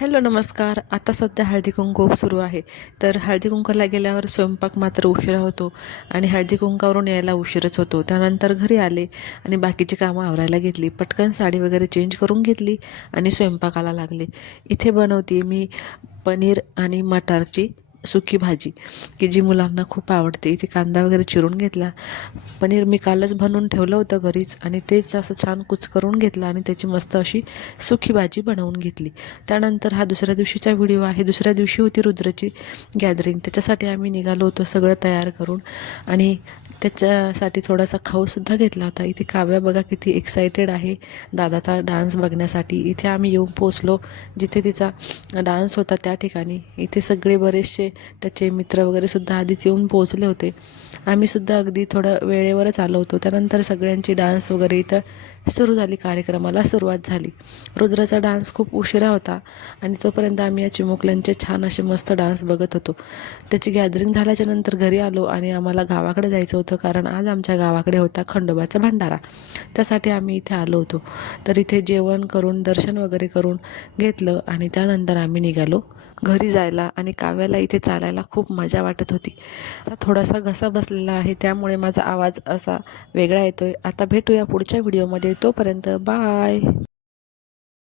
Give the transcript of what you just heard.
Hello नमस्कार. आता सध्या हळदी कुंकू सुरू आहे. तर हळदी कुंकूला गेल्यावर स्वयंपाक मात्र उशिरा होतो आणि हळदी कुंकावरून यायला उशीरच होतो. त्यानंतर घरी आले आणि बाकीची कामं आवरायला घेतली. पटकन साडी वगैरे चेंज करून घेतली आणि स्वयंपाकाला लागले. इथे बनवते मी पनीर आणि मटारची सुकी भाजी, की जी मुलांना खूप आवडते. इथे कांदा वगैरे चिरून घेतला. पनीर मी कालच बनवून ठेवलं होतं घरीच आणि तेच असं छान कुचकरून घेतलं आणि त्याची मस्त अशी सुकी भाजी बनवून घेतली. त्यानंतर हा दुसऱ्या दिवशीचा व्हिडिओ आहे. दुसऱ्या दिवशी होती रुद्रची गॅदरिंग. त्याच्यासाठी आम्ही निघालो होतो सगळं तयार करून आणि त्याच्यासाठी थोडासा खाऊसुद्धा घेतला होता. इथे काव्या बघा किती एक्सायटेड आहे दादाचा डान्स बघण्यासाठी. इथे आम्ही येऊन पोचलो जिथे तिचा डान्स होता त्या ठिकाणी. इथे सगळे बरेचसे त्याचे मित्र वगैरे सुद्धा आधीच येऊन पोहोचले होते. आम्ही सुद्धा अगदी थोडं वेळेवरच आलो होतो. त्यानंतर सगळ्यांची डान्स वगैरे इथं सुरू झाली, कार्यक्रमाला सुरुवात झाली. रुद्राचा डान्स खूप उशिरा होता आणि तोपर्यंत आम्ही या चिमुकल्यांचे छान असे मस्त डान्स बघत होतो. त्याची गॅदरिंग झाल्याच्या नंतर घरी आलो आणि आम्हाला गावाकडे जायचं होतं, कारण आज आमच्या गावाकडे होता खंडोबाचा भंडारा. त्यासाठी आम्ही इथे आलो होतो. तर इथे जेवण करून दर्शन वगैरे करून घेतलं आणि त्यानंतर आम्ही निघालो घरी जायला. आणि काव्याला इथे चालायला खूप मजा वाटत होती. आता थोडासा घसा बसलेला आहे त्यामुळे माझा आवाज असा वेगळा येतोय. आता भेटूया पुढच्या व्हिडिओमध्ये. तोपर्यंत बाय.